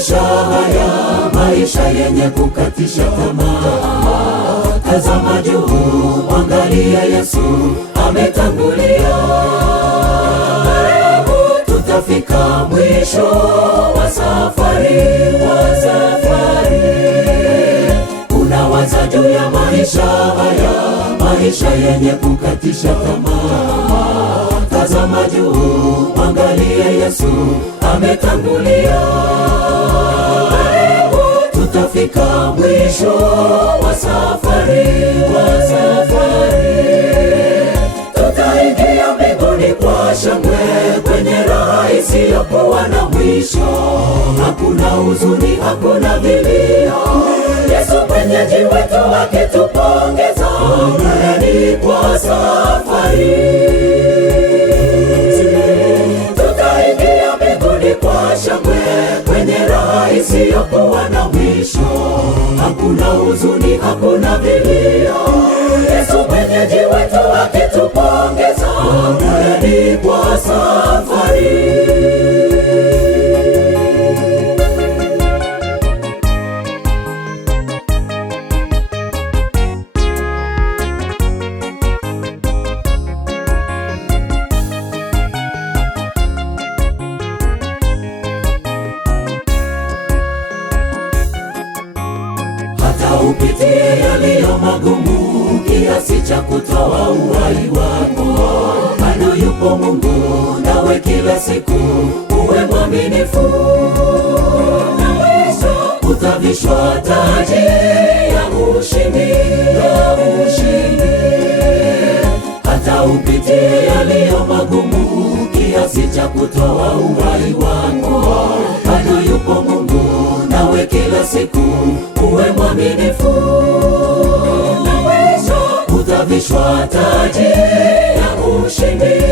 maisha haya, maisha yenye kukatisha tamaa. Tazama juu, mwangalia Yesu ametangulia. Tutafika mwisho wa safari, Unawaza juu ya maisha haya, maisha yenye kukatisha tamaa. Tazama juu, mwangalia Yesu ametangulia. Tutafika mwisho wa safari, Tutaingia mbinguni kwa shangwe, kwenye raha isiyokuwa na mwisho. Hakuna huzuni, hakuna vilio. Yesu mwenyeji wetu akitupongeza, hongereni kwa safari. Tutaingia mbinguni kwa shangwe, kwenye raha isiyokuwa na mwisho. Hakuna huzuni, hakuna vilio. Yesu mwenyeji wetu akitupongeza, hongereni kwa safari. Upitie yaliyo magumu kiasi cha kutoa uhai wako, bado yupo Mungu nawe kila siku uwe mwaminifu. Na mwisho utavishwa taji ya ushindi, Hata upitie yaliyo magumu kiasi cha kutoa uhai wako, bado yupo Mungu nawe kila siku uwe mwaminifu. Na mwisho utavishwa taji ya ushindi,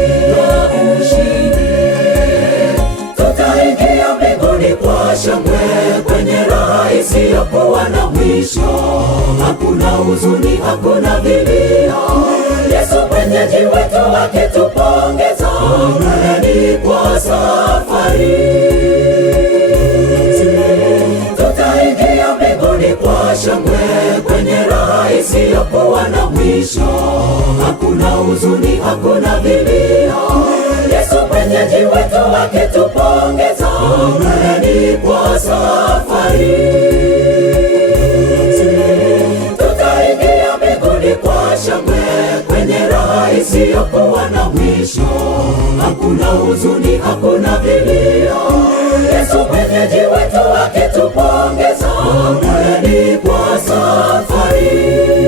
Tutaingia mbinguni kwa shangwe, kwenye raha isiyokuwa na mwisho. Hakuna huzuni, hakuna vilio. Yesu mwenyeji wetu akitupongeza, hongereni kwa safari. Tutaingia mbinguni kwa shangwe, kwenye raha isiyokuwa na mwisho. Hakuna huzuni, hakuna vilio. Yesu mwenyeji wetu akitupongeza, hongereni kwa safari. Tutaingia mbinguni kwa shangwe, kwenye raha isiyokuwa na mwisho. Hakuna huzuni, hakuna vilio. Yesu mwenyeji wetu akitupongeza, hongereni kwa safari.